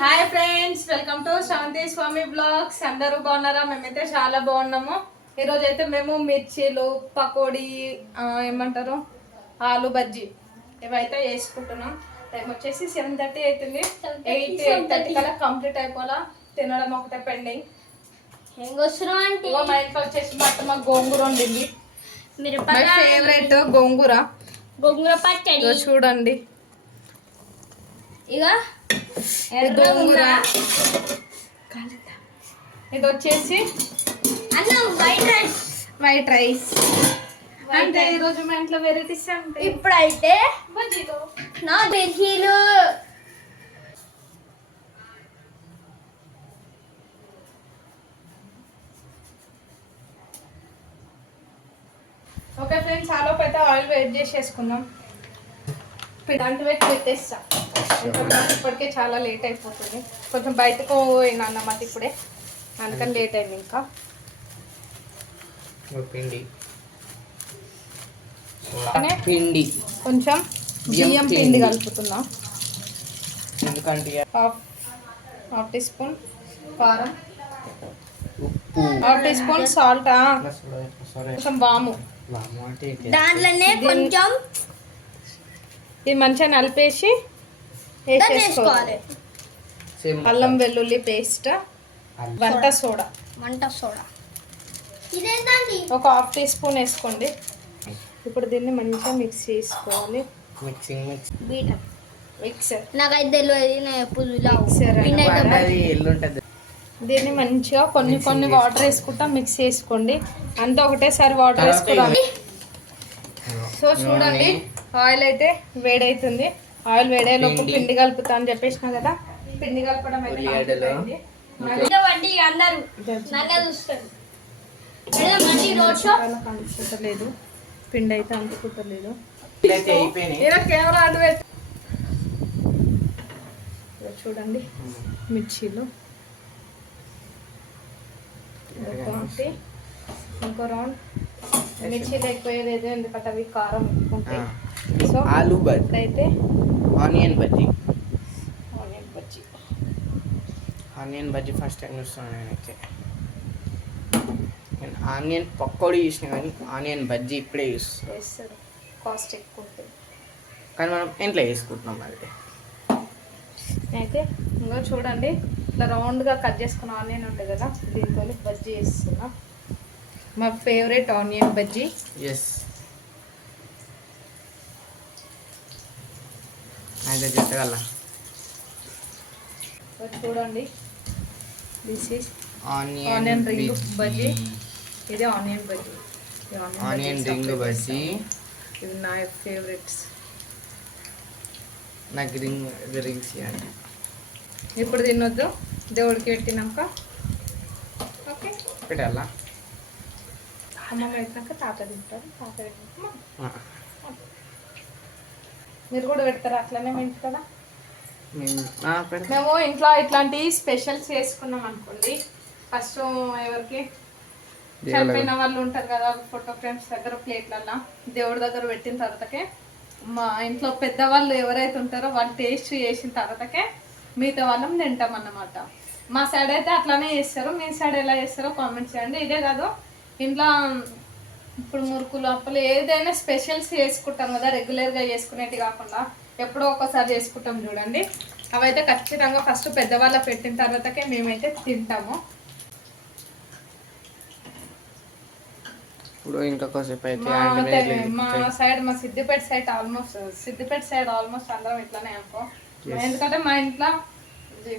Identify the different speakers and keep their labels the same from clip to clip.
Speaker 1: Hi friends welcome to Shanthi Swamy blogs. అందరూ బాగున్నారా? మేమైతే చాలా బాగున్నాము. ఈరోజు అయితే మేము మిర్చీలు పకోడీ ఏమంటారు? ఆలు బజ్జీ ఇవైతే వేసుకుంటున్నాం. టైం వచ్చేసి సెవెన్ థర్టీ అవుతుంది ఎయిట్ ఎయిట్ థర్టీ కల్లా కంప్లీట్ అయిపోవాలా తినడం ఒకటే పెండింగ్.
Speaker 2: ఏం వస్తున్నావు అంటే
Speaker 1: మా ఇంట్లో వచ్చేసి మా అత్తమ్మ గోంగూర వండింది. ఫేవరెట్ గోంగూర.
Speaker 2: గోంగూర పచ్చడి.
Speaker 1: చూడండి.
Speaker 2: ఇక
Speaker 1: గోంగూర ఇది వచ్చేసి
Speaker 2: అన్నం వైట్ రైస్
Speaker 1: వైట్ రైస్. అంటే ఈరోజు మా ఇంట్లో వెరైటీస్ అంటే?
Speaker 2: ఇప్పుడైతే
Speaker 1: బజ్జీలు.
Speaker 2: నా బెర్హీలు
Speaker 1: ఓకే ఫ్రెండ్స్ ఆలోపు అయితే ఆయిల్ వెయిట్ చేసేసుకుందాం. దాంట్లో పెట్టి పెట్టేస్తా. ఇప్పటికే చాలా లేట్ అయిపోతుంది. కొంచెం బయటకు పోయినా అన్నమాట ఇప్పుడే. అందుకని లేట్ అయింది ఇంకా.
Speaker 3: పిండి. పిండి.
Speaker 1: కొంచెం
Speaker 3: బియ్యం పిండి.
Speaker 1: కలుపుతున్నాం.
Speaker 3: ఎందుకంటే
Speaker 1: హాఫ్ హాఫ్ టీ స్పూన్ కారం.
Speaker 3: ఉప్పు.
Speaker 1: హాఫ్ టీ స్పూన్ సాల్ట్ కొంచెం వాము?
Speaker 2: దాంట్లోనే కొంచెం
Speaker 1: ఇది మంచిగా నలిపేసి వేసేసుకోవాలి అల్లం వెల్లుల్లి పేస్ట్. వంట సోడా.
Speaker 2: వంట సోడా.
Speaker 1: ఒక హాఫ్ టీ స్పూన్ వేసుకోండి. ఇప్పుడు దీన్ని మంచిగా మిక్స్ చేసుకోవాలి.
Speaker 3: మిక్సింగ్ మిక్స్
Speaker 2: బీటం.
Speaker 1: మిక్సర్.
Speaker 2: నాకైతే తెలియదు నేను ఎప్పుడు
Speaker 3: ఎల్లుంటది.
Speaker 1: దీన్ని మంచిగా కొన్ని కొన్ని వాటర్ వేసుకుంటా మిక్స్ చేసుకోండి. అంతా ఒకటేసారి వాటర్ వేసుకోవాలి. సో చూడండి ఆయిల్ అయితే వేడైతుంది. ఆయిల్ వేడేలోపు
Speaker 3: పిండి.
Speaker 1: పిండి కలుపుతా అని చెప్పేసిన కదా పిండి కలపడం అయితే
Speaker 2: అందరూ.
Speaker 1: పిండి అయితే అంటుకుంటలేదు చూడండి మిర్చీలు. ఇంకో రౌండ్. మిర్చీలు ఎక్కువ లేదు ఎందుకంటే అవి కారం సో
Speaker 3: ఆలు బజ్జీ
Speaker 1: అయితే
Speaker 3: onion bajji
Speaker 1: onion bajji
Speaker 3: onion bajji first time చూస్తున్నాను నేనైతే నేను ఆనియన్ పకోడీ చూసిన కానీ ఆనియన్ బజ్జీ ఇప్పుడే చూస్తాను
Speaker 1: కాస్ట్ ఎక్కువ ఉంటుంది.
Speaker 3: కానీ మనం ఇంట్లో వేసుకుంటున్నాం అది
Speaker 1: అయితే ఇంకా చూడండి. ఇట్లా రౌండ్గా కట్ చేసుకున్న ఆనియన్ ఉంటుంది కదా దీంతో బజ్జీ వేస్తున్నా మా ఫేవరెట్ ఆనియన్ బజ్జీ.
Speaker 3: ఎస్ అయితే చెప్పగల
Speaker 1: చూడండి. This is
Speaker 3: onion
Speaker 1: onion ring bajji. ఇది onion bajji.
Speaker 3: Onion ring bajji.
Speaker 1: ఇది నా ఫేవరెట్స్
Speaker 3: నాకు రింగ్ రింగ్స్ ఇవ్వండి
Speaker 1: ఇప్పుడు తినొద్దు. దేవుడికి పెట్టినాక. ఓకే
Speaker 3: పెట్టాలా
Speaker 1: అమ్మమ్మ పెట్టినాక తాత తింటారు తాత పెట్టినాక. మీరు కూడా పెడతారా? అట్లనే కదా
Speaker 3: మేము
Speaker 1: ఇంట్లో ఇట్లాంటి స్పెషల్స్ చేసుకున్నాం అనుకోండి. ఫస్ట్ ఎవరికి చనిపోయిన వాళ్ళు ఉంటారు కదా ఫోటో ఫ్రేమ్స్ దగ్గర ప్లేట్లల్లో దేవుడి దగ్గర పెట్టిన తర్వాతకే మా ఇంట్లో పెద్దవాళ్ళు ఎవరైతే ఉంటారో వాళ్ళు టేస్ట్ చేసిన తర్వాతకే మిగతా వాళ్ళం తింటాం అన్నమాట. మా సైడ్ అయితే అట్లానే చేస్తారు మీ సైడ్ ఎలా చేస్తారో కామెంట్ చేయండి. ఇదే కాదు ఇంట్లో ఇప్పుడు మురుకులు అప్పులు ఏదైనా స్పెషల్స్ చేసుకుంటాం కదా రెగ్యులర్గా చేసుకునేటి కాకుండా ఎప్పుడో ఒకసారి చేసుకుంటాం చూడండి. అవైతే ఖచ్చితంగా ఫస్ట్ పెద్దవాళ్ళ పెట్టిన తర్వాతకే మేమైతే తింటాము.
Speaker 3: ఇప్పుడు ఇంకా కొద్దిసేపు అయితే
Speaker 1: మా. సైడ్ మా Siddipet side almost Siddipet side almost అందరం ఇట్లానే అనుకో. ఎందుకంటే మా ఇంట్లో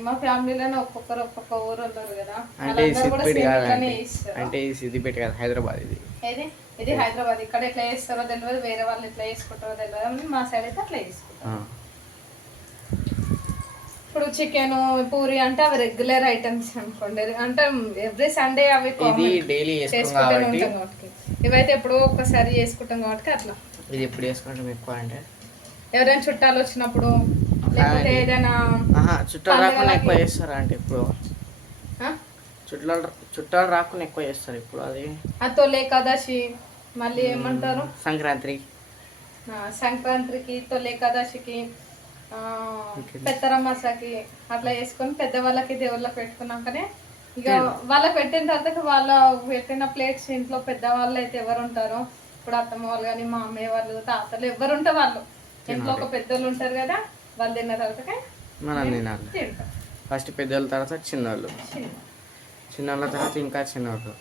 Speaker 1: మా ఫ్యామిలీలోనే ఒక్కొక్కరు ఒక్కొక్క ఊరు ఉంటారు కదా.
Speaker 3: అంటే సిద్దిపేట కాదు అంటే ఇది సిద్దిపేట కాదు హైదరాబాద్ ఇది.
Speaker 1: ఇది హైదరాబాద్. ఇక్కడ ఎట్లా చేస్తారో తెలియదు వేరే వాళ్ళు ఎట్లా చేసుకుంటారో తెలియదు మా సైడ్ అయితే అట్లా చేసుకుంటారు.
Speaker 3: ఆ.
Speaker 1: ఇప్పుడు చికెన్ పూరి అంటే అవి రెగ్యులర్ ఐటమ్స్ అనుకోండి. అంటే ఎవ్రీ సండే అవి.
Speaker 3: డైలీ చేసుకుంటాం
Speaker 1: చేసుకుంటూనే ఉంటాం కాబట్టి. ఇవైతే ఎప్పుడో ఒక్కసారి చేసుకుంటాం కాబట్టి అట్లా.
Speaker 3: ఇది ఎప్పుడు చేసుకుంటాం ఎక్కువ అంటే?
Speaker 1: ఎవరైనా చుట్టాలు వచ్చినప్పుడు లేకపోతే ఏదైనా
Speaker 3: చుట్టాలు రాకుండా ఎక్కువ చేస్తారు అంటే ఇప్పుడు? చుట్టాలు చుట్టాలు రాకుండా ఎక్కువ చేస్తారు ఇప్పుడు అది.
Speaker 1: తొలి ఏకాదశి మళ్ళీ ఏమంటారు?
Speaker 3: సంక్రాంతి.
Speaker 1: సంక్రాంతికి తొలి ఏకాదశికి ఆ, పెద్దరమ్మసకి అట్లా వేసుకొని పెద్దవాళ్ళకి దేవుళ్ళకి పెట్టుకున్నాకనే ఇక వాళ్ళకి పెట్టిన తర్వాత వాళ్ళ పెట్టిన ప్లేట్స్ ఇంట్లో పెద్దవాళ్ళు అయితే ఎవరు ఉంటారో? ఇప్పుడు అత్తమ్మ వాళ్ళు కానీ మా అమ్మయ్య వాళ్ళు తాతలు ఎవరు ఉంటే వాళ్ళు? ఇంట్లో ఒక పెద్దోళ్ళు ఉంటారు కదా వాళ్ళు తిన్న తర్వాత
Speaker 3: మనం తినాలి. ఫస్ట్ పెద్దోళ్ళ తర్వాత చిన్నోళ్ళు.
Speaker 1: చిన్న.
Speaker 3: చిన్నోళ్ళ తర్వాత ఇంకా చిన్నోళ్ళు.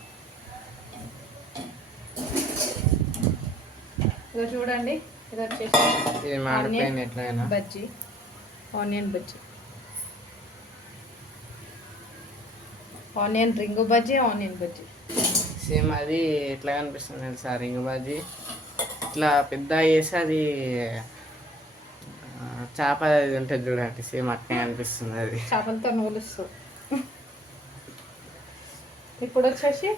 Speaker 1: ఇదిగో చూడండి ఇది వచ్చేసి
Speaker 3: ఇది మాడిపోయింది ఎట్లయినా
Speaker 1: bajji. Onion bajji. Onion ring bajji onion bajji.
Speaker 3: Same అది ఎట్లా కనిపిస్తుంది తెలుసా? రింగ్ బాజీ ఇట్లా పెద్ద చేసి అది చేప అది ఉంటుంది చూడండి సేమ్ అట్నే అనిపిస్తుంది అది.
Speaker 1: చేపలతో నూలుస్తూ. ఇప్పుడు వచ్చేసి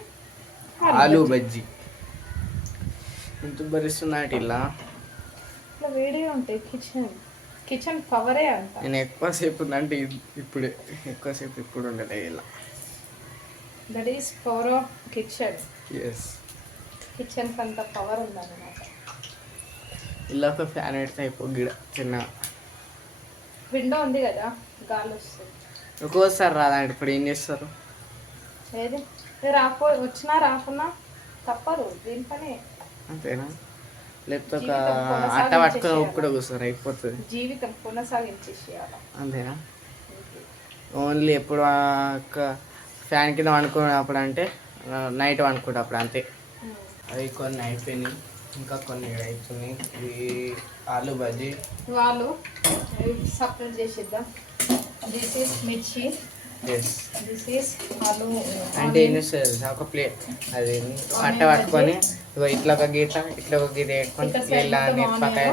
Speaker 3: ఆలు బజ్జీ. ఎంత భరిస్తున్నట్టు ఇలా?
Speaker 1: ఇట్లా వేడిగా ఉంటాయి కిచెన్ కిచెన్ పవరే అంట.
Speaker 3: నేను ఎక్కువసేపు ఉందంటే ఇప్పుడే ఎక్కువసేపు ఇప్పుడు ఉండలే ఇలా.
Speaker 1: That is power of kitchen
Speaker 3: is
Speaker 1: kitchen అంత పవర్ ఉందన్నమాట.
Speaker 3: ఇలా ఒక ఫ్యాన్ పెడితే అయిపోయి చిన్న.
Speaker 1: విండో ఉంది కదా గాలి వస్తుంది.
Speaker 3: ఒక్కోసారి రాదండి ఇప్పుడు ఏం చేస్తారు?
Speaker 1: ఏది? రాపో వచ్చినా రాకున్నా తప్పదు దీని పని.
Speaker 3: అంతేనా? లేకపోతే ఒక. అట్ట పట్టుకొని ఒప్పుడు కూర్చోరు అయిపోతుంది.
Speaker 1: జీవితం కొనసాగించేసేయాలి.
Speaker 3: అంతేనా? ఓన్లీ ఎప్పుడు ఫ్యాన్ కింద వండుకున్నప్పుడు అంటే నైట్ వండుకుంటప్పుడు అంతే. అవి కొన్ని అయిపోయినాయి. ఇంకా కొన్ని అవుతున్నాయి ఇవి ఆలు బజ్జీ.
Speaker 1: వాళ్ళు separate చేసిద్దాం. This is mirchi. This is aloo
Speaker 3: అంటే ఏం చేస్తుంది తెలుసా? ఒక ప్లేట్. అది కట్ట పట్టుకొని ఇట్లా ఒక గీత ఇట్లా ఒక గీత వేసుకొని ఇలా మిరపకాయ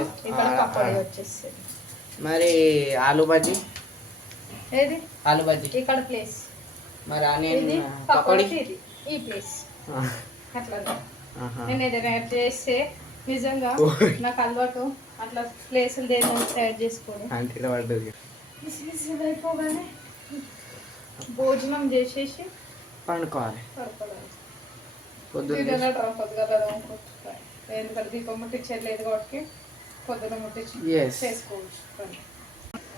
Speaker 3: మరి ఆలు బజ్జీ?
Speaker 1: ఏది?
Speaker 3: ఆలు బజ్జీ.
Speaker 1: ఇక్కడ ప్లేస్
Speaker 3: మరి ఆనియన్ పకోడీ?
Speaker 1: ఈ ప్లేస్ అట్లా. నేను ఏదైనా యాడ్ చేస్తే నిజంగా. నాకు అలవాటు. అట్లా ప్లేసులు దేని యాడ్ చేసుకోవడం. అయిపోగానే భోజనం చేసేసి
Speaker 3: పండుకోవాలి. పొద్దున్న.
Speaker 1: ఎందుకంటే దీపం ముట్టించలేదు కాబట్టి పొద్దున ముట్టించి. చేసుకోవచ్చు.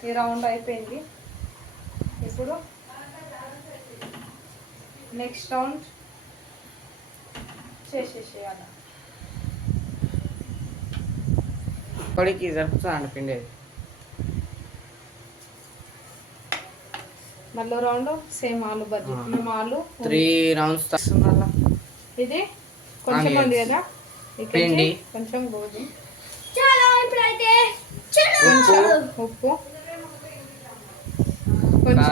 Speaker 1: ఈ రౌండ్ అయిపోయింది. ఇప్పుడు నెక్స్ట్ రౌండ్ చేసేసేయాలి
Speaker 3: ఇప్పటికి జరుపుతా పిండి
Speaker 1: మళ్ళీ రౌండ్ సేమ్ ఆలు బజ్జీ. మేము ఆలు
Speaker 3: త్రీ రౌండ్స్ వస్తుందా
Speaker 1: ఇది కొంచెం. ఉంది కదా
Speaker 3: పిండి.
Speaker 1: కొంచెం గోధుమ కొంచెం ఉప్పు కొంచెం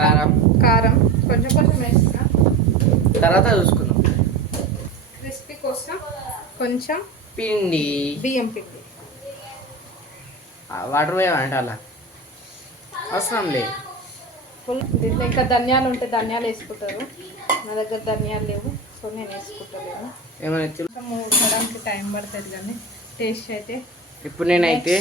Speaker 3: కారం.
Speaker 1: కొంచెం కొంచెం వేస్తున్నా
Speaker 3: తర్వాత చూసుకుందాం
Speaker 1: కోసం కొంచెం
Speaker 3: పిండి.
Speaker 1: బియ్యం పిండి.
Speaker 3: వాటర్ వేయాలంటే అలా? అవసరం లేదు
Speaker 1: దీంట్లో ఇంకా ధనియాలు ఉంటే ధనియాలు వేసుకుంటారు. నా దగ్గర ధనియాలు లేవు సో నేను వేసుకుంటలేను.
Speaker 3: ఏమైనా
Speaker 1: టైం పడుతుంది కానీ టేస్ట్ అయితే
Speaker 3: ఇప్పుడు నేనైతే.